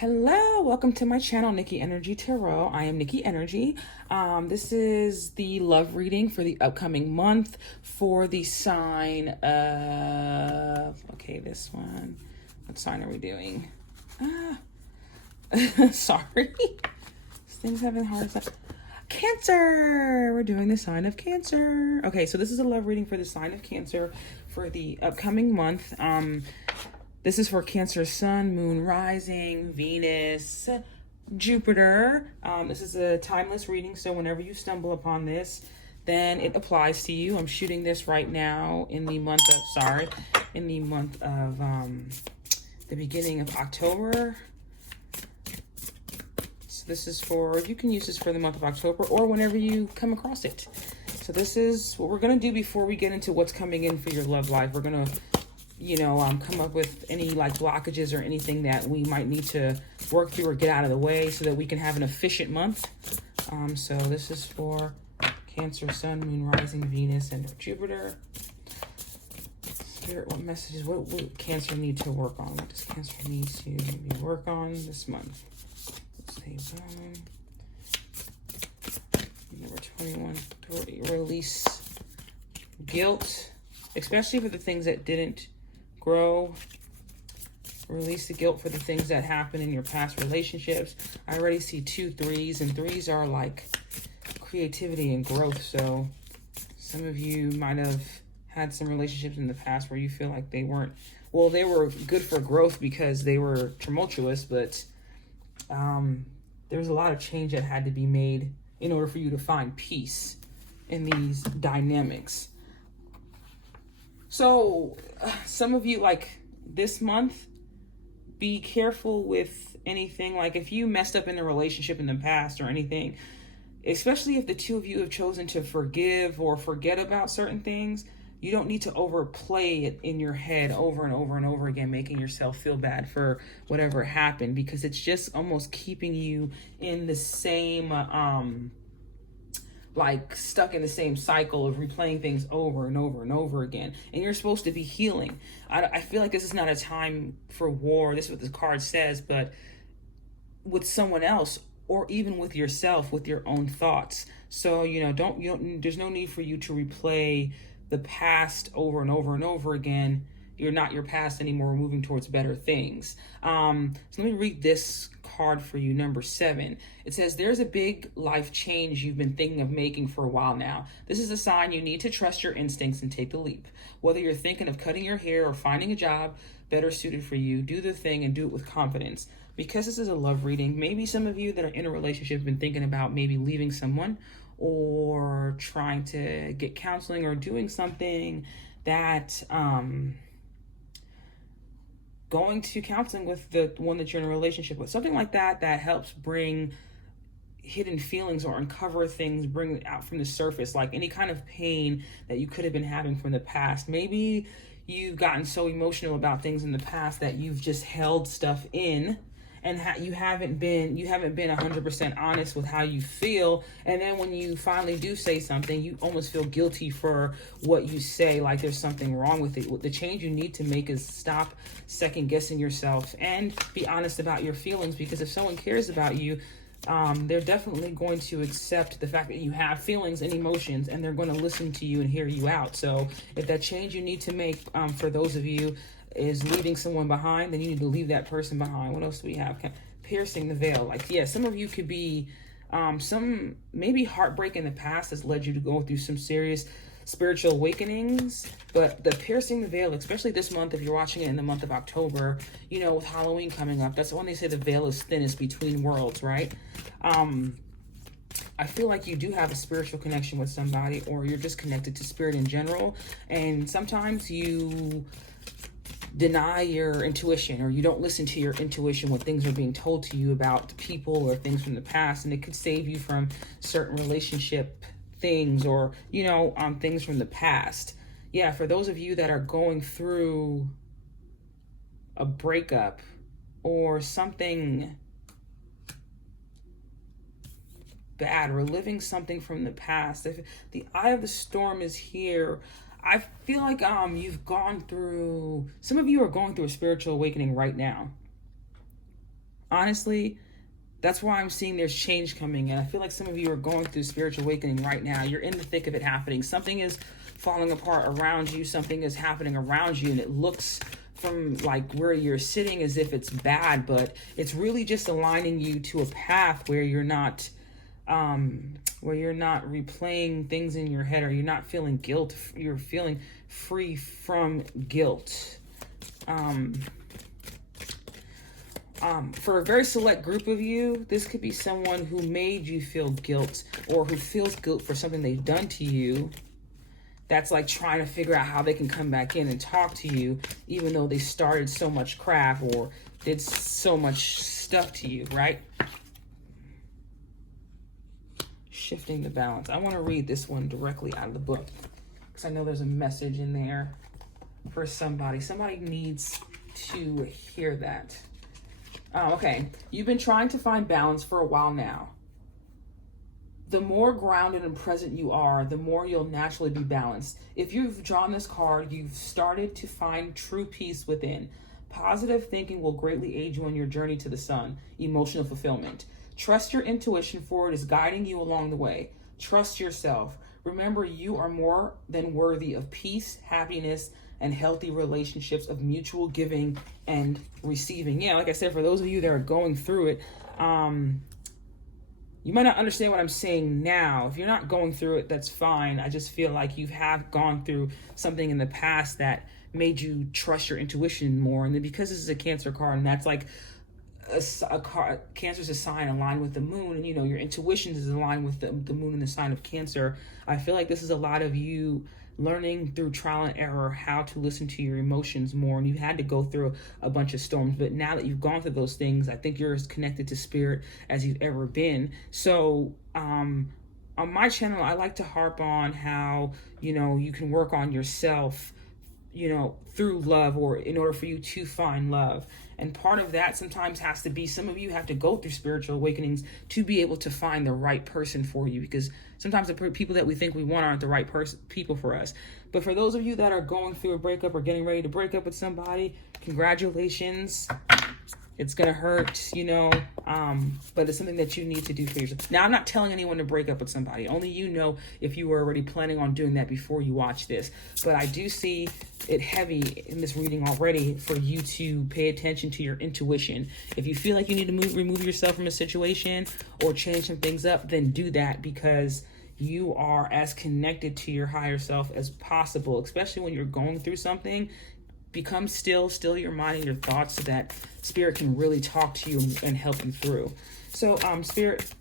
Hello, welcome to my channel, Nikki Energy Tarot. I am Nikki Energy. This is the love reading for the upcoming month for the sign of, okay, this one. What sign are we doing? Sorry. This thing's having a hard time. Cancer! We're doing the sign of Cancer. Okay, so this is a love reading for the sign of Cancer for the upcoming month. This is for Cancer Sun, Moon, Rising, Venus, Jupiter. This is a timeless reading, so whenever you stumble upon this, then it applies to you. I'm shooting this right now in the month of, the beginning of October. So this is for, you can use this for the month of October or whenever you come across it. So this is what we're going to do before we get into what's coming in for your love life. We're going to come up with any like blockages or anything that we might need to work through or get out of the way so that we can have an efficient month. So this is for Cancer, Sun, Moon, Rising, Venus, and Jupiter. Spirit, what messages, what Cancer need to work on? What does Cancer need to maybe work on this month? Let's say number 21, release guilt, especially for the things that didn't grow. Release the guilt for the things that happened in your past relationships. I already see 2 3s, and 3s are like creativity and growth. So some of you might have had some relationships in the past where you feel like they weren't, well, they were good for growth because they were tumultuous, but there was a lot of change that had to be made in order for you to find peace in these dynamics. So some of you, like this month, be careful with anything. Like if you messed up in a relationship in the past or anything, especially if the two of you have chosen to forgive or forget about certain things, you don't need to overplay it in your head over and over and over again, making yourself feel bad for whatever happened, because it's just almost keeping you in the same like stuck in the same cycle of replaying things over and over and over again. And you're supposed to be healing. I feel like this is not a time for war. This is what the card says, but with someone else or even with yourself, with your own thoughts. So, there's no need for you to replay the past over and over and over again. You're not your past anymore. We're moving towards better things. So let me read this card for you, number 7. It says, there's a big life change you've been thinking of making for a while now. This is a sign you need to trust your instincts and take the leap. Whether you're thinking of cutting your hair or finding a job better suited for you, do the thing and do it with confidence. Because this is a love reading, maybe some of you that are in a relationship have been thinking about maybe leaving someone or trying to get counseling or doing something that going to counseling with the one that you're in a relationship with, something like that, that helps bring hidden feelings or uncover things, bring it out from the surface, like any kind of pain that you could have been having from the past. Maybe you've gotten so emotional about things in the past that you've just held stuff in, and you haven't been 100% honest with how you feel. And then when you finally do say something, you almost feel guilty for what you say, like there's something wrong with it. The change you need to make is stop second guessing yourself and be honest about your feelings, because if someone cares about you, they're definitely going to accept the fact that you have feelings and emotions, and they're going to listen to you and hear you out. So if that change you need to make, for those of you, is leaving someone behind, then you need to leave that person behind. What else do we have? Piercing the veil. Like, yeah, some of you could be some maybe heartbreak in the past has led you to go through some serious spiritual awakenings, but the piercing the veil, especially this month, if you're watching it in the month of October, with Halloween coming up, that's when they say the veil is thinnest between worlds, right? I feel like you do have a spiritual connection with somebody, or you're just connected to spirit in general, and sometimes you deny your intuition, or you don't listen to your intuition when things are being told to you about people or things from the past, and it could save you from certain relationship things or things from the past. Yeah, for those of you that are going through a breakup or something bad, reliving something from the past, if the eye of the storm is here, I feel like you've gone through, some of you are going through a spiritual awakening right now. honestly, that's why I'm seeing there's change coming in. I feel like some of you are going through spiritual awakening right now. You're in the thick of it happening. Something is falling apart around you. Something is happening around you, and it looks from like where you're sitting as if it's bad, but it's really just aligning you to a path where you're not replaying things in your head, or you're not feeling guilt. You're feeling free from guilt. For a very select group of you, this could be someone who made you feel guilt, or who feels guilt for something they've done to you. That's like trying to figure out how they can come back in and talk to you, even though they started so much crap or did so much stuff to you, right? Shifting the balance. I want to read this one directly out of the book, because I know there's a message in there for somebody. Somebody needs to hear that. Oh, okay. You've been trying to find balance for a while now. The more grounded and present you are, the more you'll naturally be balanced. If you've drawn this card, you've started to find true peace within. Positive thinking will greatly aid you on your journey to the sun. Emotional fulfillment. Trust your intuition, for it is guiding you along the way. Trust yourself. Remember, you are more than worthy of peace, happiness, and healthy relationships of mutual giving and receiving. Yeah, like I said, for those of you that are going through it, you might not understand what I'm saying now. If you're not going through it, that's fine. I just feel like you have gone through something in the past that made you trust your intuition more. And then because this is a Cancer card, and that's like a card, Cancer's a sign aligned with the moon, and you know, your intuition is aligned with the moon and the sign of Cancer. I feel like this is a lot of you learning through trial and error how to listen to your emotions more, and you've had to go through a bunch of storms, but now that you've gone through those things, I think you're as connected to spirit as you've ever been. So on my channel, I like to harp on how, you know, you can work on yourself, you know, through love, or in order for you to find love. And part of that sometimes has to be, some of you have to go through spiritual awakenings to be able to find the right person for you, because sometimes the people that we think we want aren't the right people for us. But for those of you that are going through a breakup or getting ready to break up with somebody, congratulations. It's going to hurt, you know, but it's something that you need to do for yourself. Now, I'm not telling anyone to break up with somebody. Only you know if you were already planning on doing that before you watch this. But I do see it heavy in this reading already for you to pay attention to your intuition. If you feel like you need to remove yourself from a situation or change some things up, then do that, because you are as connected to your higher self as possible, especially when you're going through something. Become still your mind and your thoughts, so that spirit can really talk to you and help you through. So spirit,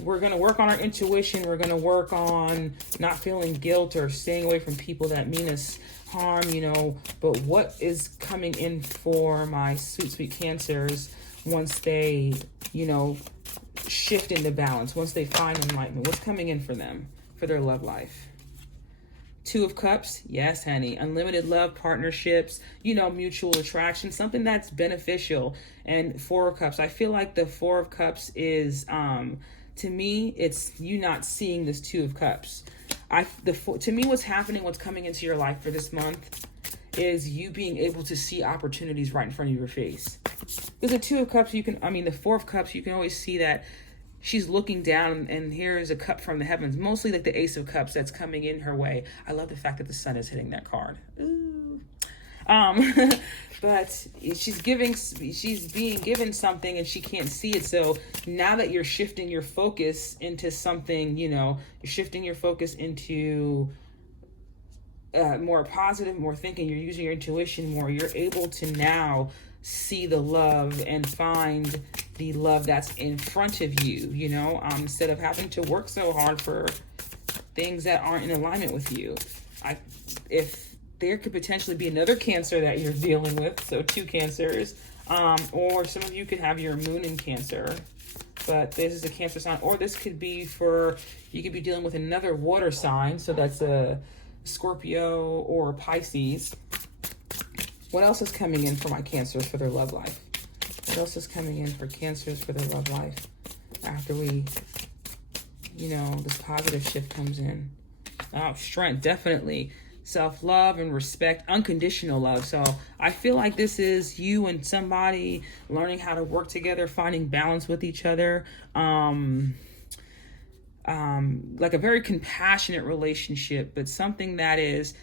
we're going to work on our intuition. We're going to work on not feeling guilt or staying away from people that mean us harm, you know. But what is coming in for my sweet Cancers once they, you know, shift into balance, once they find enlightenment? What's coming in for them, for their love life? Two of Cups, yes, honey. Unlimited love, partnerships, you know, mutual attraction, something that's beneficial. And Four of Cups, I feel like the Four of Cups is, to me, it's you not seeing this Two of Cups. To me, what's happening, what's coming into your life for this month is you being able to see opportunities right in front of your face. Because the Two of Cups, the Four of Cups, you can always see that she's looking down, and here is a cup from the heavens, mostly like the Ace of Cups that's coming in her way. I love the fact that the sun is hitting that card. Ooh. But she's being given something and she can't see it. So now that you're shifting your focus into something, you know, you're shifting your focus into more positive, more thinking, you're using your intuition more, you're able to now see the love and find the love that's in front of you, you know, instead of having to work so hard for things that aren't in alignment with you. If there could potentially be another Cancer that you're dealing with, so two Cancers, or some of you could have your moon in Cancer, but this is a Cancer sign, or this could be you could be dealing with another water sign, so that's a Scorpio or Pisces. What else is coming in for my Cancers for their love life? What else is coming in for Cancers for their love life after we, you know, this positive shift comes in? Oh, strength, definitely. self-love and respect, unconditional love. So I feel like this is you and somebody learning how to work together, finding balance with each other. Like a very compassionate relationship, but something that is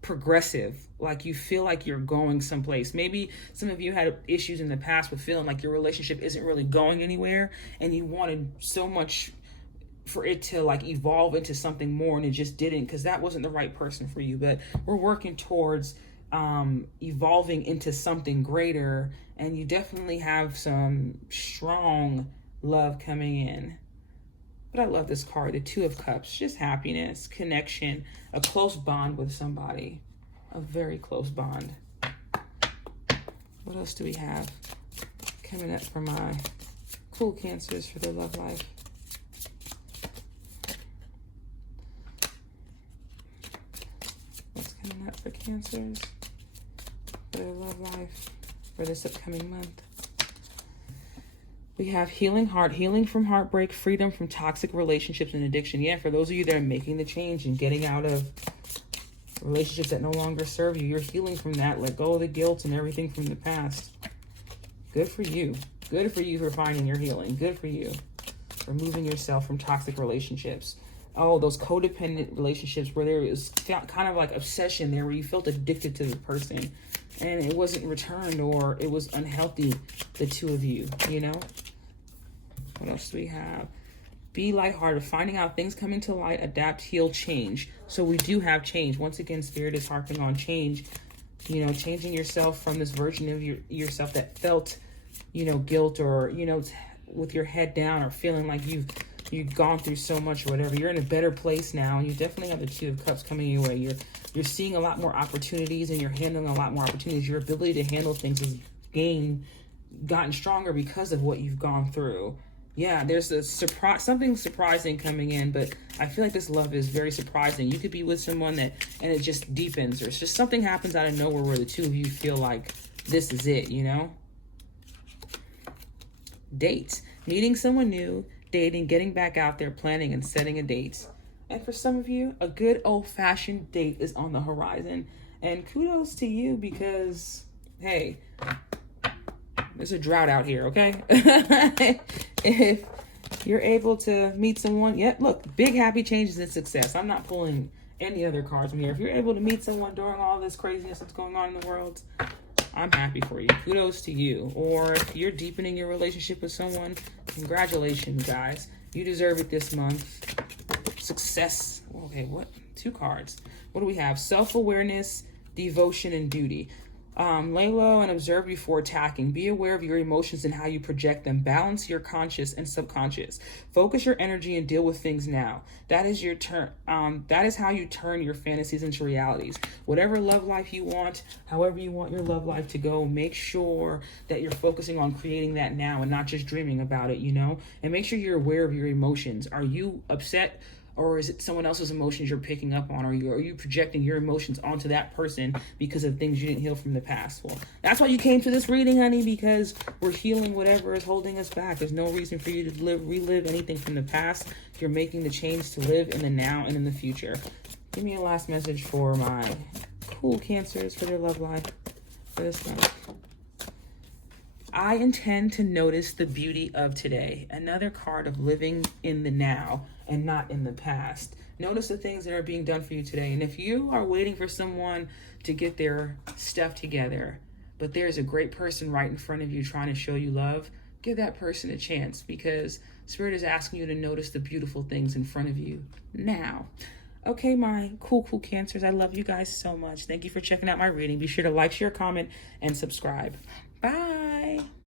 progressive. Like you feel like you're going someplace. Maybe some of you had issues in the past with feeling like your relationship isn't really going anywhere, and you wanted so much for it to like evolve into something more, and it just didn't, because that wasn't the right person for you. But we're working towards evolving into something greater, and you definitely have some strong love coming in. But I love this card, the Two of Cups, just happiness, connection, a close bond with somebody, a very close bond. What else do we have coming up for my cool Cancers for their love life? What's coming up for Cancers for their love life for this upcoming month? We have healing heart, healing from heartbreak, freedom from toxic relationships and addiction. Yeah, for those of you that are making the change and getting out of relationships that no longer serve you, you're healing from that. Let go of the guilt and everything from the past. Good for you. Good for you for finding your healing. Good for you. Removing yourself from toxic relationships. Oh, those codependent relationships where there is kind of like obsession there, where you felt addicted to the person and it wasn't returned, or it was unhealthy, the two of you, you know? What else do we have? Be lighthearted, finding out things coming to light, adapt, heal, change. So we do have change. Once again, Spirit is harping on change. You know, changing yourself from this version of yourself that felt, you know, guilt, or, you know, with your head down, or feeling like you've gone through so much or whatever. You're in a better place now, and you definitely have the Two of Cups coming your way. You're seeing a lot more opportunities, and you're handling a lot more opportunities. Your ability to handle things has gotten stronger because of what you've gone through. Yeah, there's a surprise, something surprising coming in, but I feel like this love is very surprising. You could be with someone and it just deepens, or it's just something happens out of nowhere where the two of you feel like this is it, you know? Dates, meeting someone new, dating, getting back out there, planning and setting a date. And for some of you, a good old-fashioned date is on the horizon. And kudos to you, because, hey, there's a drought out here, okay? If you're able to meet someone, look, big happy changes and success. I'm not pulling any other cards from here. If you're able to meet someone during all this craziness that's going on in the world, I'm happy for you. Kudos to you. Or if you're deepening your relationship with someone, congratulations, guys. You deserve it this month. Success. Okay, what? 2 cards. What do we have? Self-awareness, devotion, and duty. Lay low and observe before attacking. Be aware of your emotions and how you project them. Balance your conscious and subconscious. Focus your energy and deal with things now. That is your turn. That is how you turn your fantasies into realities. Whatever love life you want, however you want your love life to go, make sure that you're focusing on creating that now and not just dreaming about it, you know? And make sure you're aware of your emotions. Are you upset? Or is it someone else's emotions you're picking up on? Are you projecting your emotions onto that person because of things you didn't heal from the past? Well, that's why you came to this reading, honey, because we're healing whatever is holding us back. There's no reason for you to relive anything from the past. You're making the change to live in the now and in the future. Give me a last message for my cool Cancers for their love life for this month. I intend to notice the beauty of today. Another card of living in the now and not in the past. Notice the things that are being done for you today. And if you are waiting for someone to get their stuff together, but there's a great person right in front of you trying to show you love, give that person a chance, because Spirit is asking you to notice the beautiful things in front of you now. Okay, my cool Cancers, I love you guys so much. Thank you for checking out my reading. Be sure to like, share, comment, and subscribe. Bye.